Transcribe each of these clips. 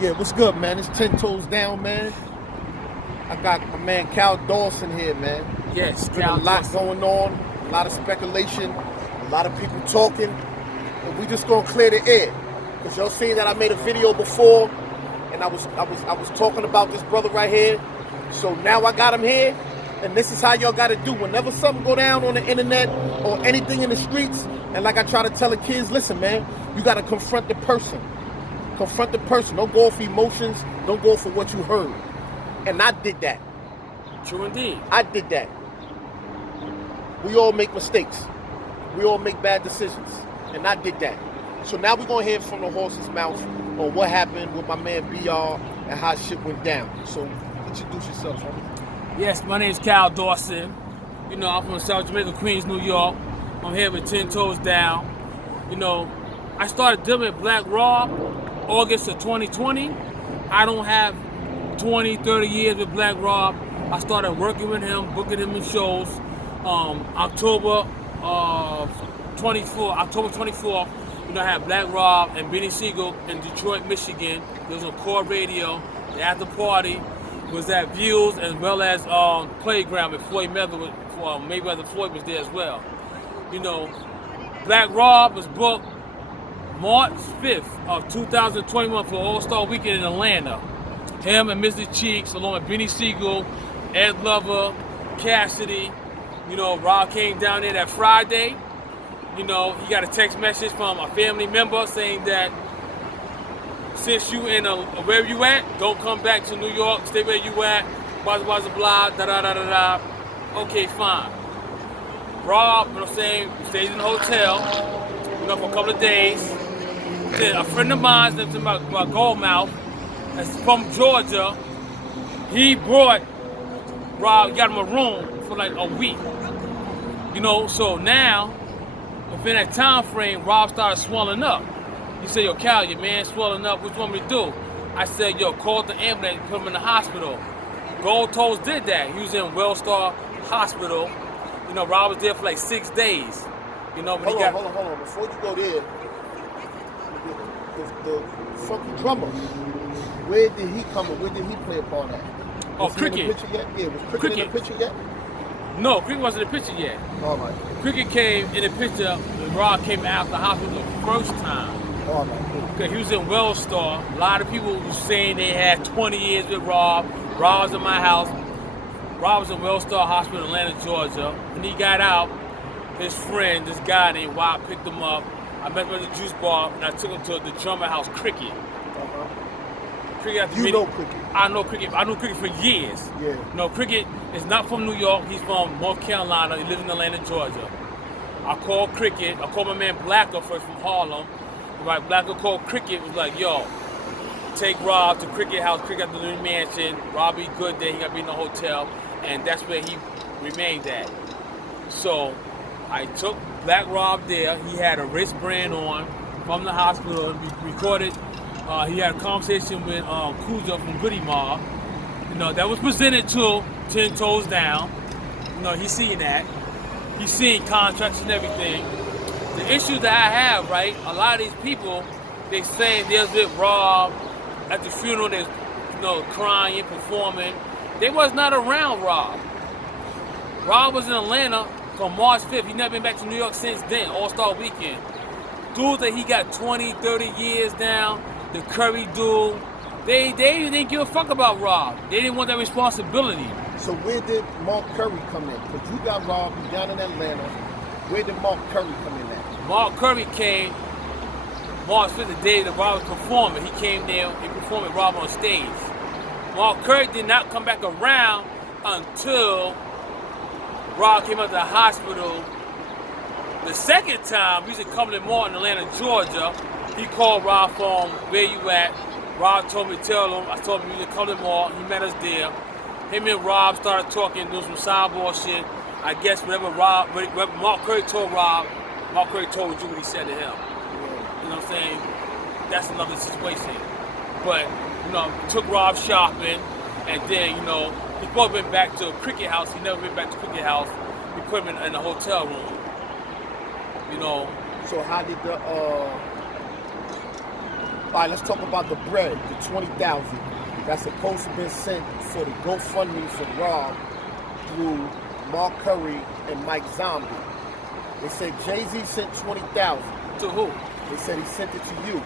Yeah, what's good, man? It's 10 Toes Down, man. I got my man Kal Dawson here, man. Yes, There's been a lot going on, a lot of speculation, a lot of people talking, and we just gonna clear the air. Cause y'all seen that I made a video before, and I was talking about this brother right here. So now I got him here, and this is how y'all gotta do. Whenever something go down on the internet or anything in the streets, and like I try to tell the kids, listen, man, you gotta confront the person. Confront the person. Don't go for emotions. Don't go for what you heard. And I did that. True indeed. I did that. We all make mistakes. We all make bad decisions. And I did that. So now we're going to hear from the horse's mouth on what happened with my man BR and how shit went down. So introduce yourself, homie. Yes, my name is Kal Dawson. You know, I'm from South Jamaica, Queens, New York. I'm here with 10 Toes Down. You know, I started dealing with Black Rob August of 2020. I don't have 20, 30 years with Black Rob. I started working with him, booking him in shows. October 24th, you know, I had Black Rob and Benny Siegel in Detroit, Michigan. It was on Core Radio. The after party was at Views as well as Playground with Floyd Mayweather Floyd was there as well. You know, Black Rob was booked March 5th of 2021 for All-Star Weekend in Atlanta. Him and Mr. Cheeks, along with Benny Siegel, Ed Lover, Cassidy. You know, Rob came down there that Friday. You know, he got a text message from a family member saying that since you in where you at, don't come back to New York, stay where you at, blah, blah, blah, blah, da, da, da, da, da. Okay, fine. Rob, you know what I'm saying, stays in the hotel, you know, for a couple of days. Then a friend of mine, that's about Goldmouth, that's from Georgia, he brought Rob, got him a room for like a week. You know, so now, within that time frame, Rob started swelling up. He said, yo, Kal, your man swelling up, what you want me to do? I said, yo, call the ambulance, put him in the hospital. Gold Toes did that. He was in Wellstar Hospital. You know, Rob was there for like 6 days. You know, Hold on. Before you go there, the funky drummer, where did he come in? Where did he play a part at? Oh, Cricket. In the picture yet? Yeah, was Cricket in the picture yet? No, Cricket wasn't in the picture yet. All right. Cricket came in the picture when Rob came out of the hospital the first time. All right. Okay, he was in Wellstar. A lot of people were saying they had 20 years with Rob. Rob was in my house. Rob was in Wellstar Hospital in Atlanta, Georgia. When he got out, his friend, this guy named Wild, picked him up. I met him at the juice bar, and I took him to the drummer house, Cricket. Cricket You know Cricket. I know Cricket. I knew Cricket for years. Yeah. No, Cricket is not from New York. He's from North Carolina. He lives in Atlanta, Georgia. I called Cricket. I called my man Blacker first from Harlem. Right, Blacker called Cricket, was like, yo, take Rob to Cricket house. Cricket at the new mansion. Rob be good there. He got to be in the hotel. And that's where he remained at. So I took Black Rob there. He had a wristband on from the hospital. We recorded. He had a conversation with Cujo from Gully. You know, that was presented to 10 Toes Down. You know, he's seeing that. He's seeing contracts and everything. The issue that I have, right, a lot of these people, they saying there's with Rob at the funeral, they're, you know, crying, performing. They was not around Rob. Rob was in Atlanta from March 5th. He never been back to New York since then, All-Star Weekend. Dudes that he got 20, 30 years down, the Curry dude, they didn't give a fuck about Rob. They didn't want that responsibility. So where did Mark Curry come in? Because you got Rob down in Atlanta. Where did Mark Curry come in at? Mark Curry came March 5th, the day that Rob was performing. He came there and performed with Rob on stage. Mark Curry did not come back around until Rob came out of the hospital. The second time, we was in Cumberland Mall in Atlanta, Georgia. He called Rob phone, where you at? Rob told me to tell him. I told him we was in Cumberland Mall. He met us there. Him and Rob started talking, doing some sideboard shit. I guess whatever Mark Curry told Rob, Mark Curry told you what he said to him. You know what I'm saying? That's another situation. But, you know, took Rob shopping, and then, you know, he both went back to Cricket House. He never went back to Cricket House. We put him in a hotel room. You know. So how did All right, let's talk about the bread, the $20,000 that's supposed to have been sent for the GoFundMe for Rob through Mark Curry and Mike Zombie. They said Jay-Z sent $20,000. To who? They said he sent it to you.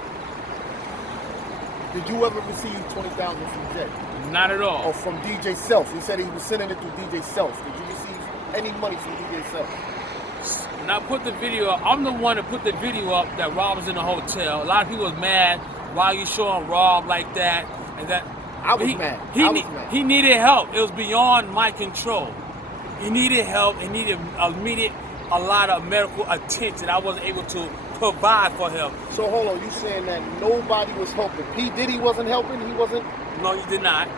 Did you ever receive $20,000 from Jay? Not at all. Or from DJ Self? He said he was sending it through DJ Self. Did you receive any money from DJ Self? When I put the video up, I'm the one that put the video up that Rob was in the hotel. A lot of people was mad. Why are you showing Rob like that? And that I was mad. He needed help. It was beyond my control. He needed help. He needed a lot of medical attention. I wasn't able to provide for him. So hold on, you saying that nobody was helping? P.Diddy wasn't helping? He wasn't? No, he did not.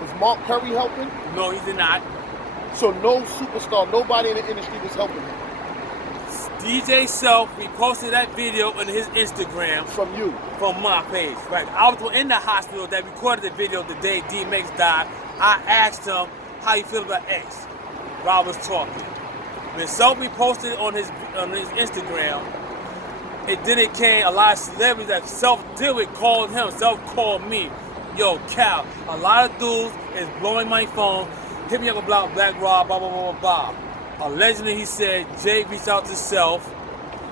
Was Mark Curry helping? No, he did not. So no superstar, nobody in the industry was helping him? DJ Self reposted that video on his Instagram. From you? From my page. Right. I was in the hospital that recorded the video the day DMX died. I asked him how you feel about X. Rob was talking. When Self reposted on his Instagram, it then came a lot of celebrities that Self did with called him. Self called me. Yo, Cal, a lot of dudes is blowing my phone. Hit me up about Black Rob, blah, blah, blah, blah, blah. Allegedly, he said Jay reached out to Self,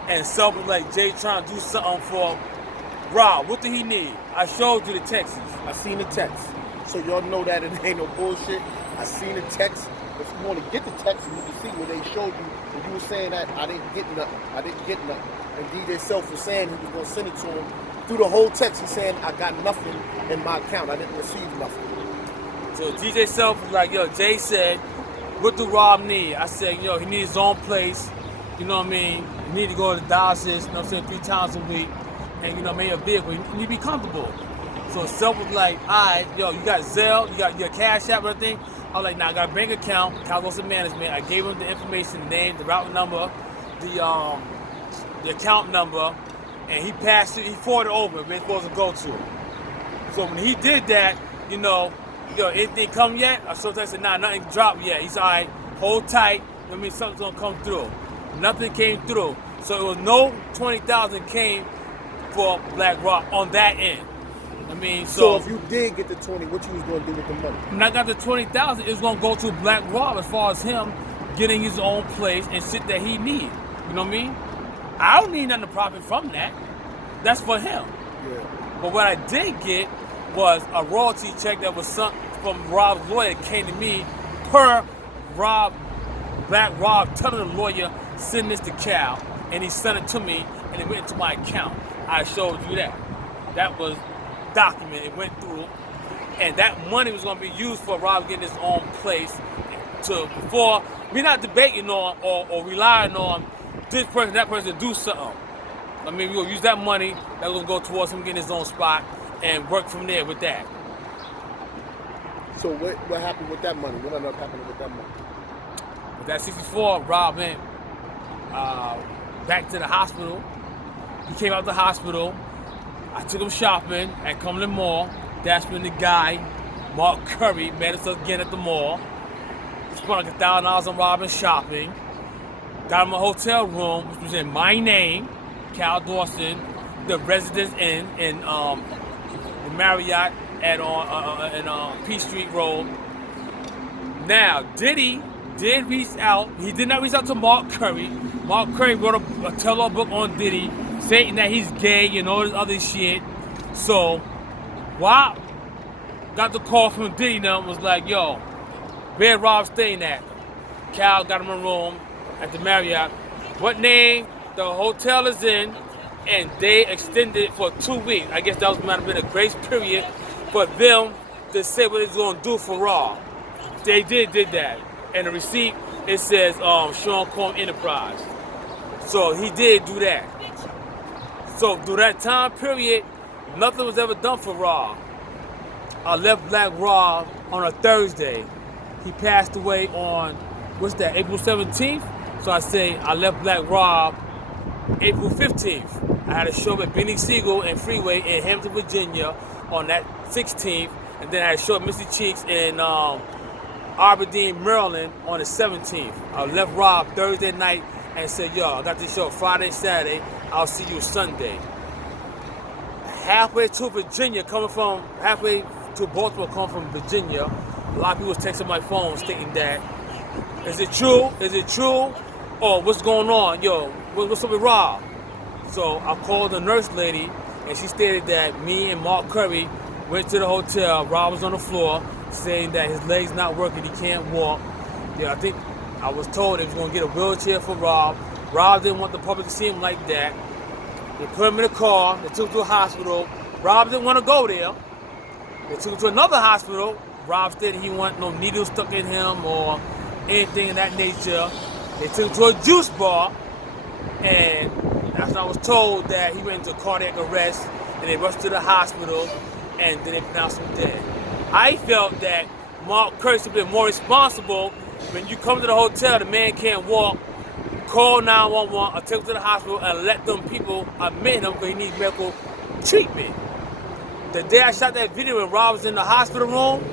and Self was like, Jay trying to do something for Rob. What did he need? I showed you the texts. I seen the text. So y'all know that it ain't no bullshit. I seen the text. If you want to get the text, you can see where they showed you. And you were saying that I didn't get nothing. And DJ Self was saying he was going to send it to him. Through the whole text, he's saying, I got nothing in my account. I didn't receive nothing. So DJ Self was like, yo, Jay said, what do Rob need? I said, yo, he needs his own place. You know what I mean? He need to go to the dialysis, you know what I'm saying, 3 times a week. And, you know, maybe a vehicle. You need to be comfortable. So Self was like, all right, yo, you got Zelle, you got your Cash App, everything. I was like, nah, I got a bank account, Kal Dawson Management. I gave him the information, the name, the route number, the account number, and he passed it, he forwarded over where it's supposed to go to. So when he did that, you know, yo, anything come yet? I sometimes said, nah, nothing dropped yet. He's all right, hold tight. I mean, something's gonna come through. Nothing came through. So it was no 20,000 came for Black Rob on that end. I mean, so if you did get the 20, what you was gonna do with the money? When I got the 20,000, it was gonna go to Black Rob as far as him getting his own place and shit that he need. You know what I mean? I don't need nothing to profit from that. That's for him. Yeah. But what I did get was a royalty check that was sent from Rob's lawyer that came to me per Black Rob telling the lawyer, send this to Cal, and he sent it to me, and it went into my account. I showed you that. That was documented. It went through, and that money was going to be used for Rob getting his own place. Before we're not debating on or relying on this person, that person to do something. I mean, we're going to use that money that's going to go towards him getting his own spot and work from there with that. So what happened with that money? What ended up happening with that money? With that 64, Rob went back to the hospital. He came out the hospital. I took him shopping at Cumberland Mall. That's when the guy, Mark Curry, met us again at the mall. Spent like $1,000 on Robin shopping. Got him a hotel room, which was in my name, Kal Dawson, the Residence Inn in the Marriott at P Street Road. Now, Diddy did reach out. He did not reach out to Mark Curry. Mark Curry wrote a tell-all book on Diddy, saying that he's gay and all this other shit. So, Rob got the call from Diddy now and was like, yo, where Rob staying at? Cal got him a room at the Marriott. What name the hotel is in, and they extended it for 2 weeks. I guess that might have been a grace period for them to say what it's going to do for Rob. They did that. And the receipt, it says Sean Combs Enterprise. So he did do that. So through that time period, nothing was ever done for Rob. I left Black Rob on a Thursday. He passed away on, April 17th? So I say I left Black Rob April 15th. I had a show at Benny Siegel and Freeway in Hampton, Virginia on that 16th. And then I had a show at Mr. Cheeks in Aberdeen, Maryland on the 17th. I left Rob Thursday night and said, yo, I got this show Friday, Saturday. I'll see you Sunday. halfway to Virginia, halfway to Baltimore, coming from Virginia. A lot of people was texting my phone stating that, is it true? Is it true? Or what's going on? Yo, what's up with Rob? So I called the nurse lady, and she stated that me and Mark Curry went to the hotel. Rob was on the floor saying that his leg's not working, he can't walk. Yeah, I think I was told they was gonna get a wheelchair for Rob. Rob didn't want the public to see him like that. They put him in a car, they took him to a hospital. Rob didn't want to go there. They took him to another hospital. Rob stated he didn't want no needles stuck in him or anything of that nature. They took him to a juice bar, and after I was told that he went into cardiac arrest, and they rushed to the hospital, and then they pronounced him dead. I felt that Mark Curry should have been more responsible. When you come to the hotel, the man can't walk, call 911 or take him to the hospital and let them people admit him because he needs medical treatment. The day I shot that video when Rob was in the hospital room,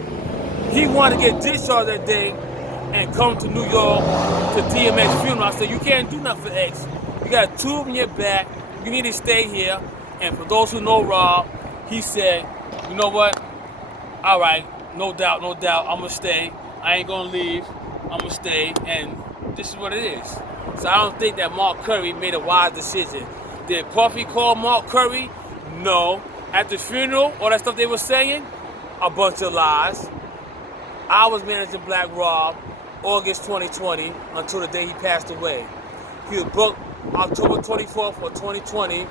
he wanted to get discharged that day and come to New York to DMX funeral. I said, you can't do nothing for X. You got a tube in your back. You need to stay here. And for those who know Rob, he said, you know what? All right, no doubt, I'm gonna stay. I ain't gonna leave. I'm gonna stay, and this is what it is. So I don't think that Mark Curry made a wise decision. Did Puffy call Mark Curry? No. At the funeral, all that stuff they were saying, a bunch of lies. I was managing Black Rob August 2020 until the day he passed away. He was booked October 24th of 2020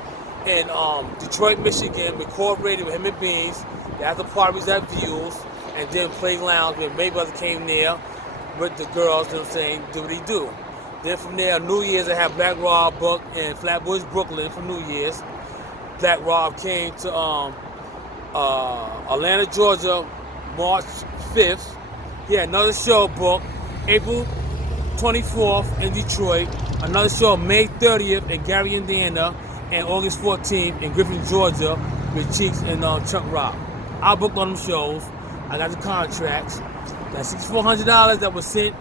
in Detroit, Michigan, with Core Radio with him and Beans. The after party was at Views, and then Play Lounge when Mayweather came there with the girls, you know what I'm saying, do what he do. Then from there, New Year's, I had Black Rob booked in Flatbush, Brooklyn for New Year's. Black Rob came to Atlanta, Georgia, March 5th. He had another show booked April 24th in Detroit, another show May 30th in Gary, Indiana, and August 14th in Griffin, Georgia with Cheeks and Chuck Rock. I booked on them shows. I got the contracts. That $6,400 that was sent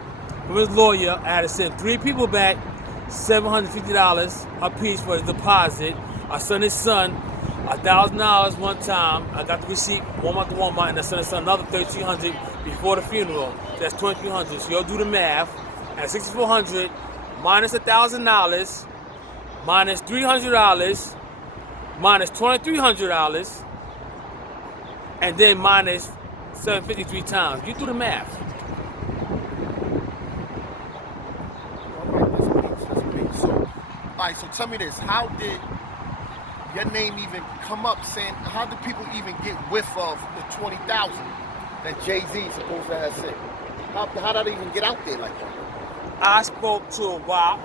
from his lawyer, I had to send 3 people back $750 a piece for his deposit. I sent his son $1,000 one time. I got the receipt Walmart to Walmart, and I sent his son another $1,300 before the funeral. That's $2,300. So y'all do the math. At $6,400 minus $1,000 minus $300 minus $2,300 and then minus $753 times. You do the math. Alright, so tell me this. How did your name even come up saying, how did people even get whiff of the 20,000 that Jay-Z supposed to have said? How did it even get out there like that? I spoke to Wop.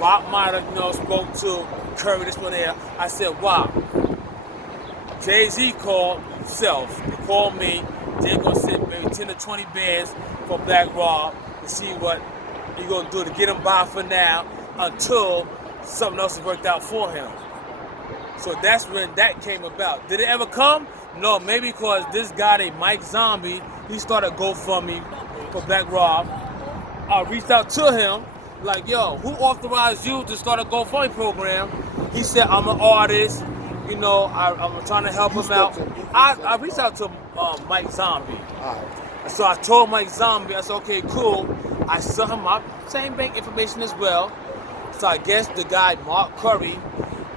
Wop might have, spoke to Curry, this one there. I said, Wop, Jay-Z called himself. They called me. They're going to send maybe 10 to 20 bands for Black Rob to see what he's going to do to get him by for now until something else has worked out for him. So that's when that came about. Did it ever come? No, maybe because this guy named Mike Zombie, he started GoFundMe for Black Rob. I reached out to him, like, yo, who authorized you to start a GoFundMe program? He said, I'm an artist, I'm trying to help him out. I reached out to Mike Zombie. So I told Mike Zombie, I said, okay, cool. I sent him my same bank information as well. So I guess the guy, Mark Curry,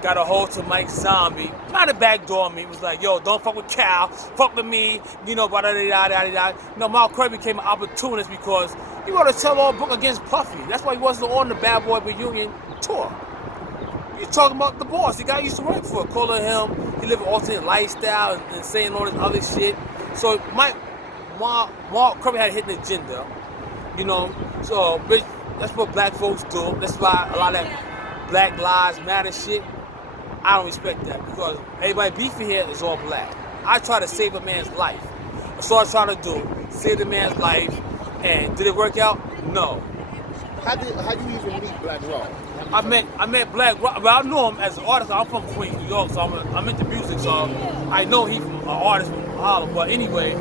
got a hold to Mike Zombie, trying to backdoor me. He was like, yo, don't fuck with Cal, fuck with me, Mark Curry became an opportunist because he wrote a tell-all book against Puffy. That's why he wasn't on the Bad Boy Reunion tour. You're talking about the boss, the guy used to work for, calling him, he lived an alternate lifestyle and saying all this other shit. So Mark Curry had a hidden agenda, so that's what black folks do. That's why a lot of that Black Lives Matter shit, I don't respect that because everybody beefing here is all black. I try to save a man's life. That's all I try to do, save the man's life. And did it work out? No. How you even meet Black Rob? I met Black Rob. Well, I know him as an artist. I'm from Queens, New York, so I'm into music. So I know he's an artist from Harlem. But anyway,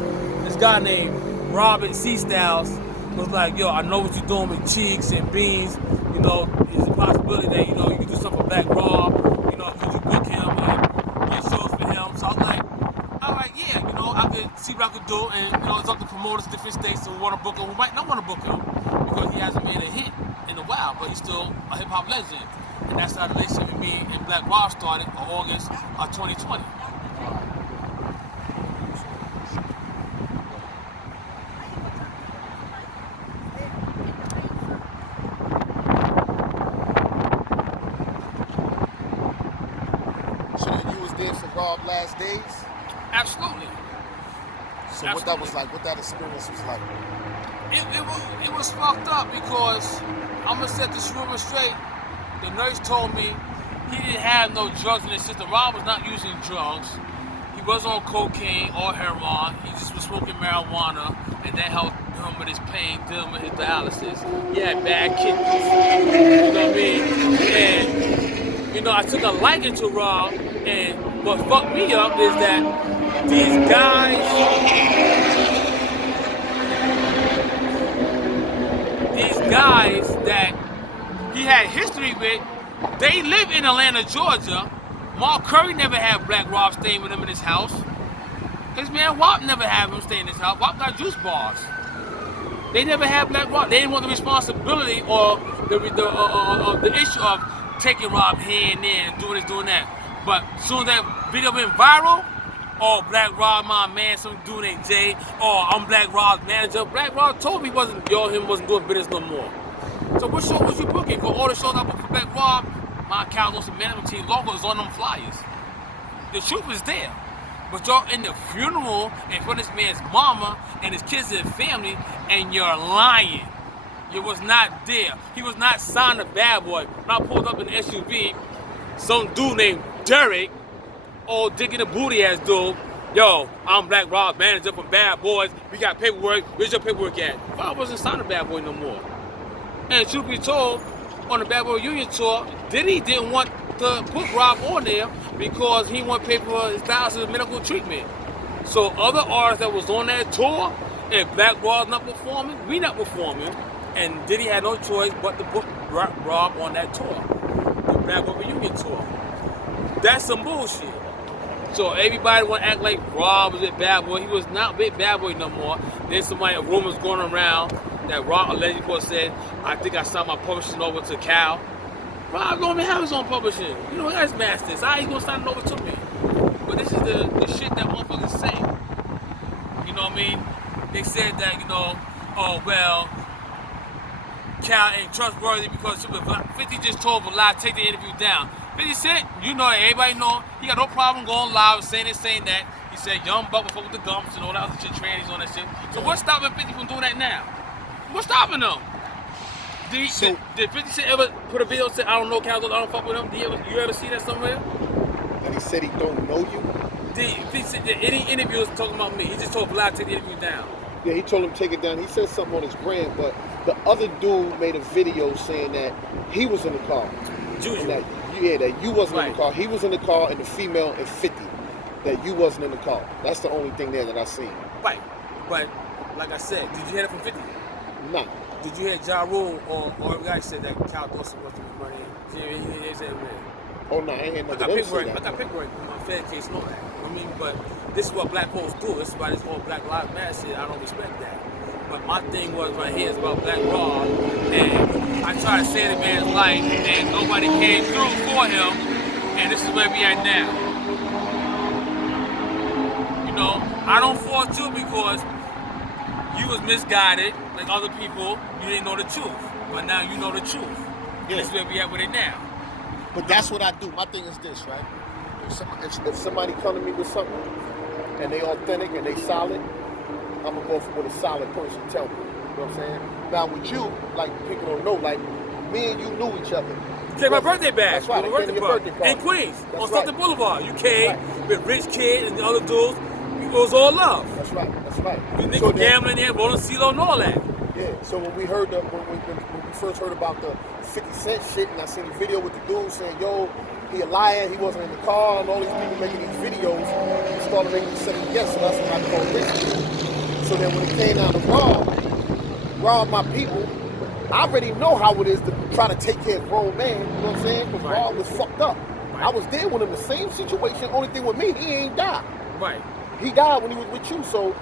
this guy named Robert C. Styles was like, yo, I know what you're doing with Cheeks and Beans. There's a possibility that you can do something for Black Rob. Could you book him and get shows for him? So I was see what I could do, and it's up to promoters, different states who want to book him, who might not want to book him because he hasn't made a hit in a while, but he's still a hip hop legend. And that's how the relationship with me and Black Rob started in August of 2020. So you was there for Rob last days? Absolutely. So what that was like, what that experience was like? It was fucked up because I'm gonna set this rumor straight. The nurse told me he didn't have no drugs in his system. Rob was not using drugs. He wasn't on cocaine or heroin. He just was smoking marijuana, and that helped him with his pain, dealing with his dialysis. He had bad kidneys. You know what I mean? And I took a liking to Rob, and what fucked me up is that these guys that he had history with, they live in Atlanta, Georgia. Mark Curry never had Black Rob staying with him in his house. His man Wop never had him stay in his house. Wop got juice bars. They never had Black Rob. They didn't want the responsibility or the issue of taking Rob here and there and doing this, doing that. But as soon as that video went viral, Black Rob, my man, some dude named Jay, I'm Black Rob's manager. Black Rob told me he wasn't doing business no more. So what show was you booking? For all the shows I booked for Black Rob, my Kal Dawson management team logo is on them flyers. The truth is there. But y'all in the funeral in front of this man's mama and his kids and family, and you're lying. You was not there. He was not signed to Bad Boy. When I pulled up in the SUV, some dude named Derek, old dick in the booty ass dude, yo, I'm Black Rob manager from Bad Boys. We got paperwork. Where's your paperwork at? Well, I wasn't signed to Bad Boy no more. And truth be told, on the Bad Boy Union tour, Diddy didn't want to put Rob on there because he wanted to pay for his dialysis medical treatment. So other artists that was on that tour, and Black Rob's not performing, we not performing, and Diddy had no choice but to put Rob on that tour, the Bad Boy Union tour. That's some bullshit. So everybody want to act like Rob was with Bad Boy. He was not with Bad Boy no more. There's rumors going around that Rob allegedly said, I think I signed my publishing over to Cal. Rob don't even have his own publishing. He got his masters. How he gonna sign it over to me? But this is the shit that motherfuckers say. You know what I mean? They said that, Cal ain't trustworthy because 50 just told him a lie, take the interview down. 50 Cent, everybody know, he got no problem going live, saying that. He said, young buck fuck with the gumps and all that other shit, trannies on that shit. So what's stopping 50 from doing that now? What's stopping them? Did 50 Cent ever put a video and say, I don't know Cal Dawson, I don't fuck with him? You ever see that somewhere? And he said he don't know you? Any interviews talking about me, he just told Vlad to take the interview down. Yeah, he told him to take it down. He said something on his gram, but the other dude made a video saying that he was in the car. Juju. That you wasn't in the car. He was in the car, and the female and 50. That you wasn't in the car. That's the only thing there that I seen. Right. But, like I said, did you hear it from 50? Nah. Did you hear Ja Rule or a guy said that Kal Dawson was the money? He said it. Oh, no, I ain't hear nothing. I got paperwork in my Fed case and all that. But this is what black folks do. This is why this whole Black Lives Matter shit, I don't respect that. But my thing was right here is about Black Rob, and I tried to save the man's life, and nobody came through for him, and this is where we at now. I don't fault you because you was misguided, like other people. You didn't know the truth, but now you know the truth. Yeah. This is where we at with it now. But that's what I do. My thing is this, right? If somebody come to me with something, and they authentic and they solid, I'm gonna go for what a solid person tell me. You know what I'm saying? Now with you, like people don't know, like me and you knew each other. You came my birthday bash. That's right. Birthday party in Queens on Southern Boulevard. You came with Rich Kid and the other dudes. It was all love. That's right. You niggas gambling there, rolling CeeLo and all that. Yeah. So when we heard when we first heard about the 50 Cent shit, and I seen the video with the dude saying, "Yo, he a liar. He wasn't in the car," and all these people making these videos, we started making second guess. So that's when I called Rich. So then when it came down to Rob my people, I already know how it is to try to take care of grown man. You know what I'm saying? Because Rob was fucked up. I was there with him, the same situation. Only thing with me, he ain't died. Right. He died when he was with you. So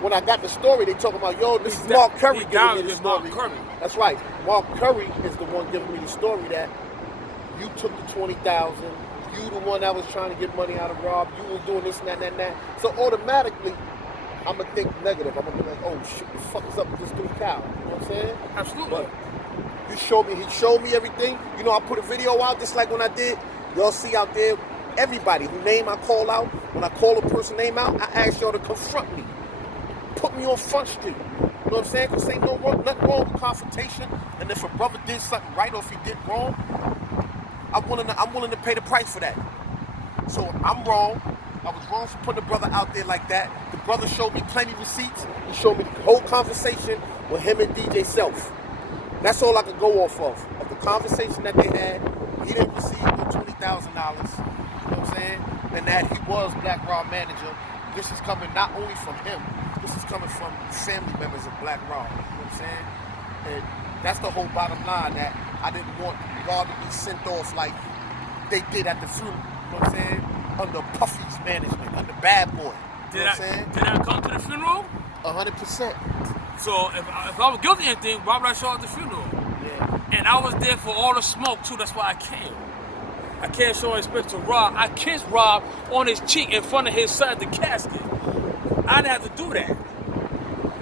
when I got the story, they talking about, yo, this is Mark Curry giving me the story. That's right. Mark Curry is the one giving me the story that you took the 20,000. You the one that was trying to get money out of Rob. You was doing this and that and that. So automatically, I'm gonna think negative. I'm gonna be like, oh shit, what the fuck is up with this dude Kal? You know what I'm saying? Absolutely. But he showed me everything. You know, I put a video out just like when I did. Y'all see out there, everybody whose name I call out, when I call a person's name out, I ask y'all to confront me. Put me on Front Street. You know what I'm saying? Because ain't nothing wrong with confrontation. And if a brother did something right or if he did wrong, I'm willing to pay the price for that. So I'm wrong. I was wrong for putting a brother out there like that. The brother showed me plenty of receipts. He showed me the whole conversation with him and DJ Self. That's all I could go off of the conversation that they had. He didn't receive the $20,000. You know what I'm saying? And that he was Black Rob manager. This is coming not only from him. This is coming from family members of Black Rob. You know what I'm saying? And that's the whole bottom line, that I didn't want Rob to be sent off like they did at the funeral. You know what I'm saying? Under Puffy's management, under Bad Boy. You know what I'm saying? Did I come to the funeral? 100%. So if I was guilty of anything, why would I show up at the funeral? Yeah. And I was there for all the smoke too. That's why I came. I can't show respect to Rob. I kissed Rob on his cheek in front of his son at the casket. I didn't have to do that,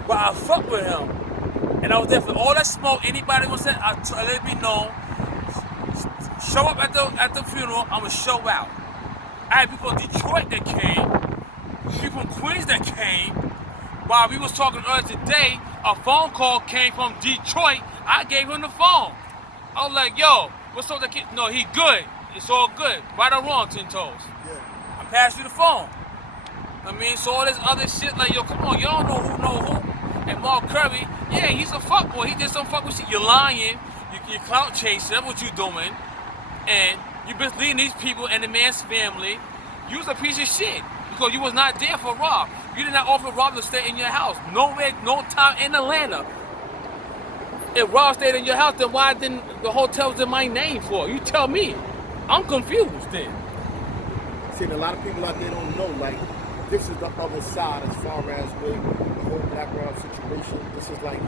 but I fucked with him, and I was there for all that smoke. Anybody was saying, I let it be known. Show up at the funeral. I'ma show out. I had people in Detroit that came, people in Queens that came. While we was talking earlier today, a phone call came from Detroit. I gave him the phone. I was like, yo, what's up with that kid? No, he good. It's all good. Right or wrong, 10 toes. Yeah. I passed you the phone. I mean, so all this other shit, like, yo, come on, y'all know who. And Mark Curry, yeah, he's a fuckboy. He did some fuckboy shit. You're lying. You're clout chasing. That's what you're doing. And you misleading these people and the man's family. You was a piece of shit because you was not there for Rob. You did not offer Rob to stay in your house. Nowhere, no time in Atlanta. If Rob stayed in your house, then why didn't the hotels in my name for? You tell me. I'm confused then. See, a lot of people out there don't know, like, this is the other side as far as with the whole Black Rob situation. This is like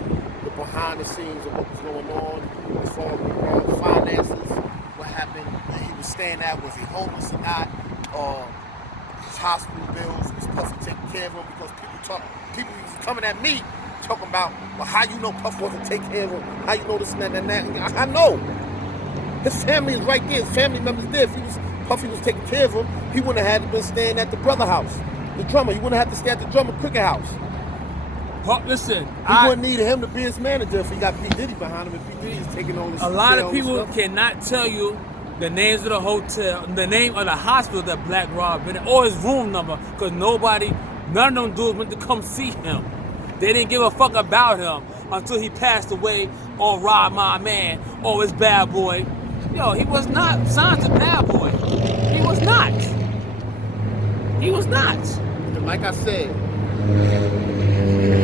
the behind the scenes of what was going on as far as with Rob finances, what happened, where he was staying at, was he homeless or not, his hospital bills, was Puffy taking care of him, because people was coming at me talking about, well, how you know Puff wasn't taking care of him, how you know this and that and that. I know. His family is right there, his family members there. If Puffy was taking care of him, he wouldn't have had to been staying at the brother house. The drummer, he wouldn't have to stay at the drummer Cricket house. Listen, he wouldn't need him to be his manager if he got P.Diddy behind him, and P.Diddy is taking on this. A lot of people cannot tell you the names of the hotel, the name of the hospital that Black Rob been in, or his room number, because none of them dudes went to come see him. They didn't give a fuck about him until he passed away on Rob My Man or his Bad Boy. Yo, he was not signed to Bad Boy. He was not. He was not. And like I said,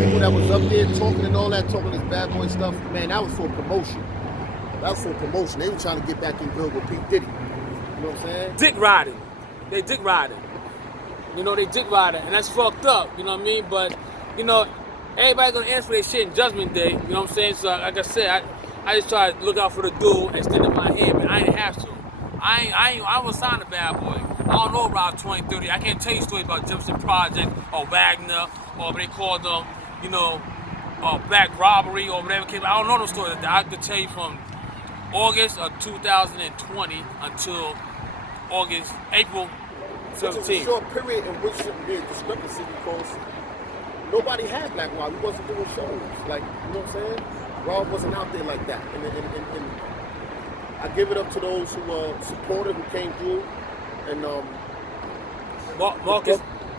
people that was up there talking and all that, talking this Bad Boy stuff, man, that was for promotion. That was for promotion. They were trying to get back in good with P.Diddy. You know what I'm saying? Dick riding. They dick riding. You know, they dick riding. And that's fucked up. You know what I mean? But, you know, everybody gonna answer for their shit in Judgment Day. You know what I'm saying? So, like I said, I just try to look out for the dude and extend my hand, but I didn't have to. I was signed to Bad Boy. I don't know about 2030. I can't tell you stories about Jefferson Project or Wagner or what they called them, you know, Black Robbery or whatever. I don't know those stories. I could tell you from August of 2020 until April 17th. It's a short period in which shouldn't be a discrepancy because nobody had Black Rob. He wasn't doing shows. Like, you know what I'm saying? Rob wasn't out there like that. And I give it up to those who supported, who came through. And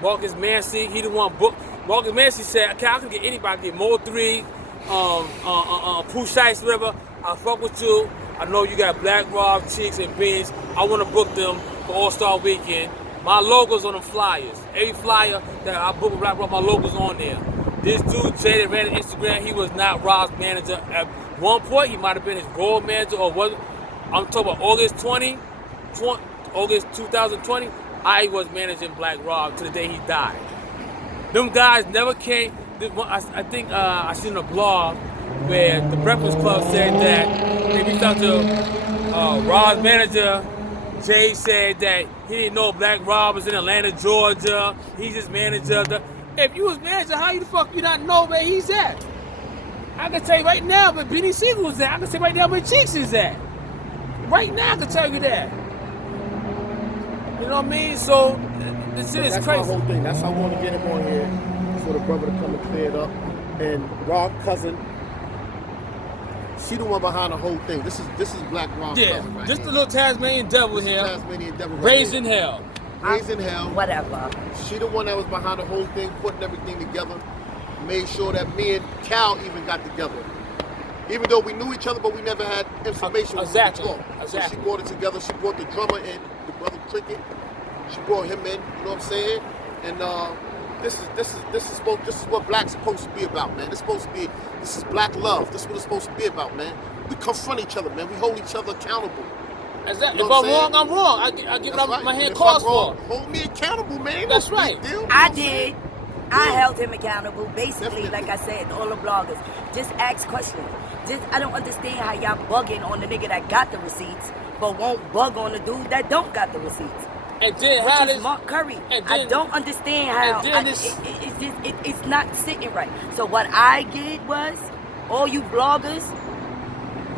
Marcus Mancy, he the one book. Marcus Mancy said, okay, I can get anybody, get Mo 3, Pooh Shiesty, whatever. I fuck with you. I know you got Black Rob, Cheeks, and Beans. I want to book them for All-Star Weekend. My logo's on the flyers. Every flyer that I book with Black Rob, my logo's on there. This dude, Jay, that ran Instagram, he was not Rob's manager. At one point, he might have been his role manager or what. I'm talking about August 2020, I was managing Black Rob to the day he died. Them guys never came. I think I seen a blog where the Breakfast Club said that they reached out to Rob's manager. Jay said that he didn't know Black Rob was in Atlanta, Georgia. He's his manager. If you was manager, how the fuck you not know where he's at? I can tell you right now where Benny Siegel was at. I can tell you right now where Cheeks is at. Right now I can tell you that. You know what I mean? So this shit is That's crazy. my whole thing. That's how I want to get him on here for the brother to come and clear it up. And Rob cousin, she the one behind the whole thing. This is Black Rob cousin right just here. a little Tasmanian devil This is here. Tasmanian devil right Raised here. in hell. Raised in hell. Whatever. She the one that was behind the whole thing, putting everything together. Made sure that me and Cal even got together. Even though we knew each other, but we never had information. Exactly. So she brought it together. She brought the drummer in, the brother Cricket. She brought him in. You know what I'm saying? And this is what Black's supposed to be about, man. This is Black love. This is what it's supposed to be about, man. We confront each other, man. We hold each other accountable. Exactly. You If know I'm what I'm wrong, I'm wrong. I give it right. my And hand if calls I'm wrong, for. hold me accountable, man. That's No right. big deal, you know I what I'm saying? did. I held him accountable. Basically, Definitely. like I said, all the bloggers, just ask questions. I don't understand how y'all bugging on the nigga that got the receipts, but won't bug on the dude that don't got the receipts. And then Which how is this Mark Curry. and I then- don't understand how and then this- it's not sitting right. So what I did was, all you bloggers,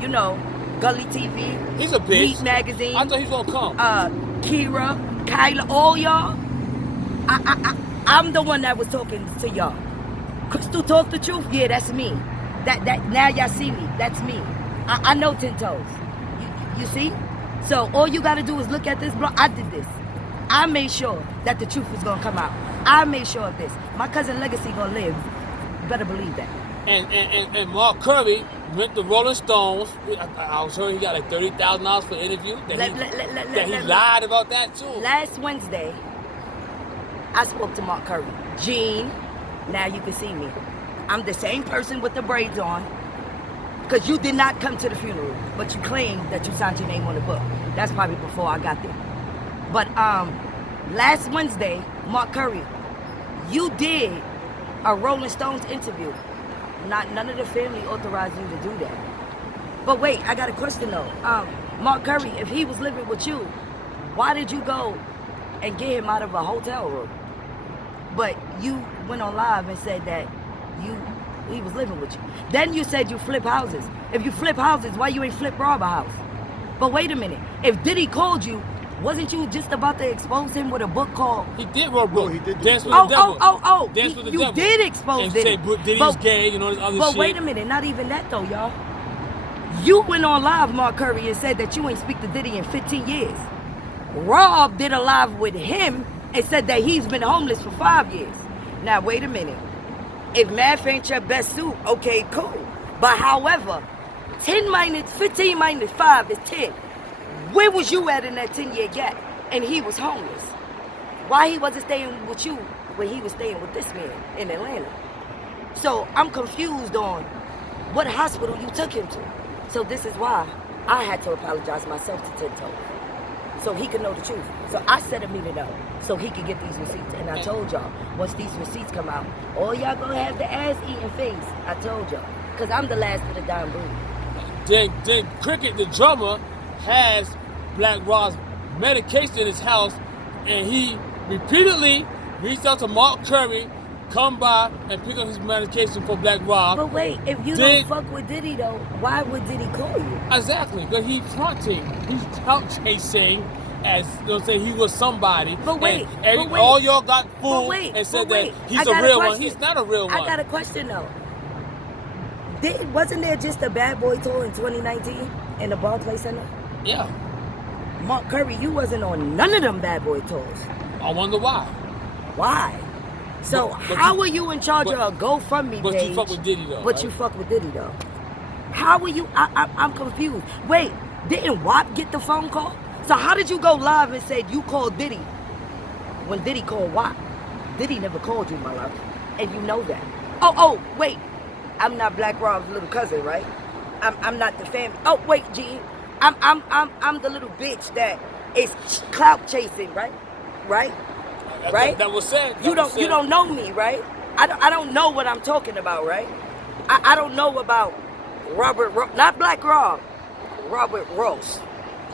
you know, Gully TV, He's a bitch. Meat Magazine, I thought he was gonna come. Kira, Kyla, all y'all. I'm the one that was talking to y'all. Crystal talk the truth. Yeah, that's me. That now y'all see me. That's me. I know 10 toes. You see? So all you gotta do is look at this blog. I did this. I made sure that the truth was gonna come out. I made sure of this. My cousin legacy gonna live. You better believe that. And Mark Curry went to Rolling Stones. I was hearing he got like $30,000 for the interview. That he lied about that too. Last Wednesday, I spoke to Mark Curry. Gene, now you can see me. I'm the same person with the braids on. Because you did not come to the funeral, but you claimed that you signed your name on the book. That's probably before I got there. But last Wednesday, Mark Curry, you did a Rolling Stones interview. None of the family authorized you to do that. But wait, I got a question though. Mark Curry, if he was living with you, why did you go and get him out of a hotel room? But you went on live and said that he was living with you. Then you said you flip houses. If you flip houses, why you ain't flip rob a house? But wait a minute. If Diddy called you, wasn't you just about to expose him with a book called... He did wrote a book. No, he did. Dance with the Devil. Dance with the you Devil. did expose and Diddy. say Diddy's gay, you know, this other shit. But wait a minute, not even that though, y'all. You went on live, Mark Curry, and said that you ain't speak to Diddy in 15 years. Rob did a live with him and said that he's been homeless for 5 years. Now, wait a minute. If math ain't your best suit, okay, cool. But however, 15 minus 5 is 10. Where was you at in that 10-year gap? And he was homeless. Why he wasn't staying with you when he was staying with this man in Atlanta? So I'm confused on what hospital you took him to. So this is why I had to apologize myself to 10 Toes. So he could know the truth. So I set a meeting up so he could get these receipts. And I told y'all, once these receipts come out, all y'all gonna have the ass-eating face. I told y'all. Because I'm the last of the dying breed. Then Cricket, the drummer, has Black Rob's medication in his house, and he repeatedly reached out to Mark Curry, come by and pick up his medication for Black Rob. But wait, if you don't fuck with Diddy though, why would Diddy call you? Exactly, because he's fronting, he's clout chasing, as they'll say he was somebody. But wait, and all y'all got fooled and said that he's a real one. He's not a real one. I got a question though. Wasn't there just a Bad Boy tour in 2019 in the Barclays Center? Yeah. Mark Curry, you wasn't on none of them Bad Boy tours. I wonder why. Why? So but how were you in charge of a GoFundMe page? But you fuck with Diddy though. But right? you fuck with Diddy though. How were you? I'm confused. Wait, didn't WAP get the phone call? So how did you go live and said you called Diddy when Diddy called WAP? Diddy never called you, my love, and you know that. Oh, wait. I'm not Black Rob's little cousin, right? I'm not the family. Oh, wait, G. I'm the little bitch that is clout chasing, right? Right? right? That was said. You don't know me, right? I don't know what I'm talking about, right? I don't know about not Black Rob, Robert Ross.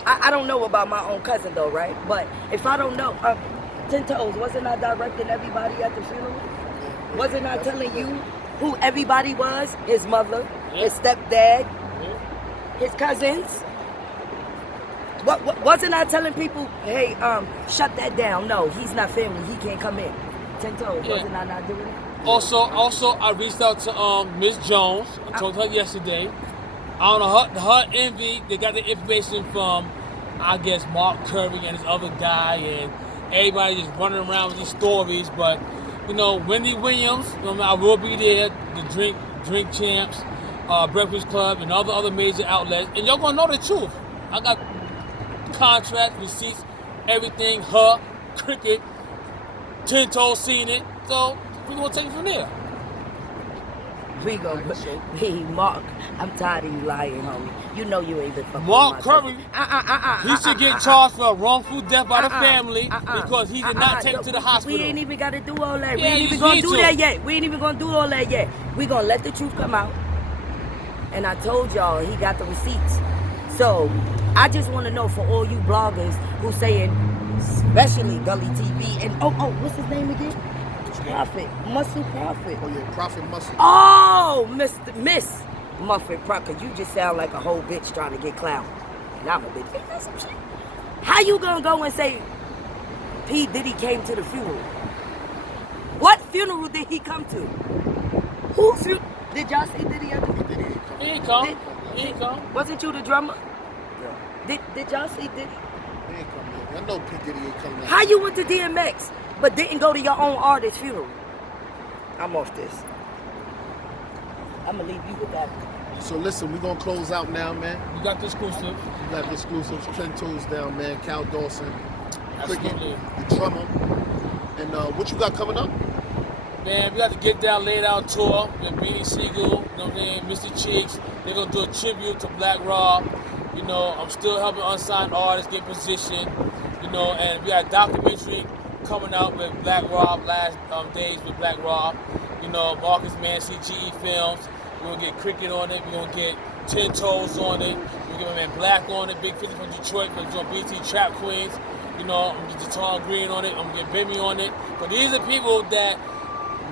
I don't know about my own cousin though, right? But if I don't know, 10 Toes, wasn't I directing everybody at the funeral? Wasn't I telling you who everybody was? His mother, his stepdad, his cousins. Wasn't I telling people, hey, shut that down? No, he's not family. He can't come in. 10 Toes, wasn't I not doing it? Also, I reached out to Miss Jones. I told her yesterday. I don't know, her envy, they got the information from, I guess, Mark Curry and this other guy, and everybody just running around with these stories. But, you know, Wendy Williams, I will be there, the Drink Champs, Breakfast Club, and all the other major outlets. And y'all gonna know the truth. I got contracts, receipts, everything, her, Cricket, 10 Toes seen it. So, we're gonna take it from there. Hey, Mark, I'm tired of you lying, homie. You know you ain't been fucking Mark Curry, he should get charged for a wrongful death by the family because he did not take him to the hospital. We ain't even got to do all that. Yeah, we ain't even gonna do that yet. We ain't even gonna do all that yet. We gonna let the truth come out. And I told y'all he got the receipts. So I just want to know for all you bloggers who saying, especially Gully TV and what's his name again? Prophet, Muscle Prophet. Oh yeah, Prophet Muscle. Oh, Miss Muffet Prophet. You just sound like a whole bitch trying to get clout. And I'm a bitch. That's some shit. How you gonna go and say P.Diddy came to the funeral? What funeral did he come to? Whose funeral? Did y'all see Diddy at the funeral? He ain't come. He ain't come. Wasn't you the drummer? Yeah. Did y'all see Diddy? He ain't come in. I know P. Diddy ain't coming out. How you went to DMX but didn't go to your own artist's funeral? I'm off this. I'm gonna leave you with that. So listen, we're gonna close out now, man. We got the exclusive. We got the exclusives, 10 Toes down, man. Kal Dawson, Cricket, Absolutely. the drummer. And what you got coming up? Man, we got to Get Down, Lay Down tour with Beanie Siegel, you know what I'm saying, Mr. Cheeks. They're gonna do a tribute to Black Rob. You know, I'm still helping unsigned artists get positioned. You know, and we got a documentary coming out with Black Rob, last days with Black Rob. You know, Marcus Mancy, GE Films. We're gonna get Cricket on it. We're gonna get 10 Toes on it. We're gonna get my man Black on it. Big 50 from Detroit. We're gonna BT Trap Queens. You know, I'm gonna get Tom Green on it. I'm gonna get Bimmy on it. But these are people that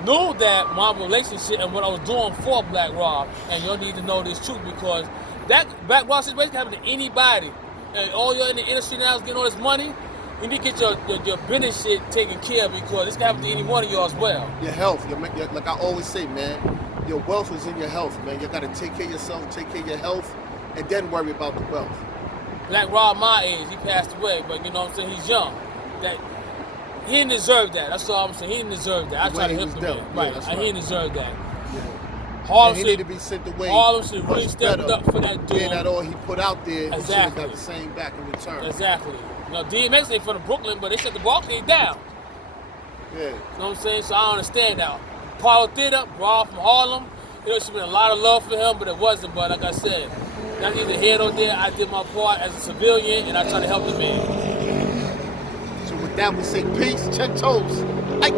knew that my relationship and what I was doing for Black Rob. And y'all need to know this truth because that Black Rob situation can happen to anybody. And all y'all in the industry now is getting all this money. You need to get your business shit taken care of because this can happen to any one of y'all as well. Your health. Like I always say, man, your wealth is in your health, man. You got to take care of yourself, take care of your health, and then worry about the wealth. Black Rob, my age, he passed away, but you know what I'm saying, he's young. That he didn't deserve that. That's all I'm saying. He didn't deserve that. I tried to help him. Right. Yeah, He didn't deserve that. Yeah. Harlem he should, needed to be sent away. Harlem should really step up for that dude. Being that all he put out there, he should have Exactly. got the same back in return. Exactly. You know, DMX ain't from Brooklyn, but they shut the Barclays down. Yeah. You know what I'm saying? So I don't understand now. Apollo Theater, Rob from Harlem. You know, there should have been a lot of love for him, but it wasn't. But like I said, that's neither here nor there. I did my part as a civilian, and I tried to help the man. So with that, we say peace, 10 Toes. Aye.